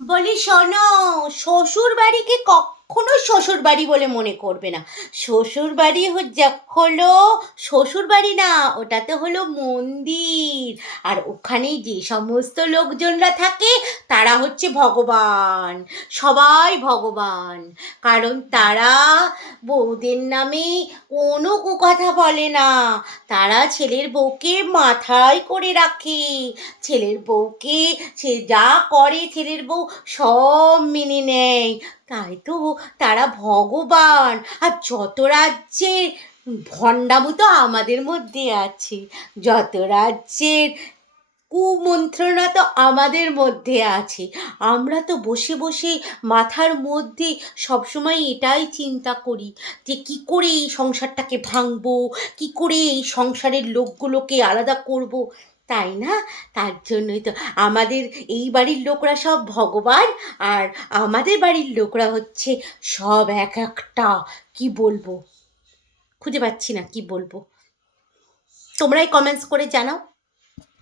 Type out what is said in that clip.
বলি শোনো, শ্বশুর বাড়িকে কখনো শ্বশুর বাড়ি বলে মনে করবে না। শ্বশুর বাড়ি হলো শ্বশুর বাড়ি না, ওটাতে হলো মন্দির। আর ওখানে যে সমস্ত লোকজনরা থাকে তারা হচ্ছে ভগবান, সবাই ভগবান। কারণ তারা বউদের নামে কোনো কুকথা বলে না। তারা ছেলের বউকে মাথায় করে রাখে। ছেলের বউকে সে যা করে ছেলের বউ সব মেনে নেয়। তাই তো তারা ভগবান। আর যত রাজ্যের ভণ্ডামো তো আমাদের মধ্যে আছে, যত রাজ্যের কুমন্ত্রণা তো আমাদের মধ্যে আছে। আমরা তো বসে বসে মাথার মধ্যে সবসময় এটাই চিন্তা করি যে কি করে এই সংসারটাকে ভাঙবো, কি করে এই সংসারের লোকগুলোকে আলাদা করব, তাই না? তার জন্যই তো আমাদের এই বাড়ির লোকরা সব ভগবান, আর আমাদের বাড়ির লোকরা হচ্ছে সব এক একটা, কি বলবো, খুঁজে পাচ্ছি না কি বলবো। তোমরাই কমেন্টস করে জানাও।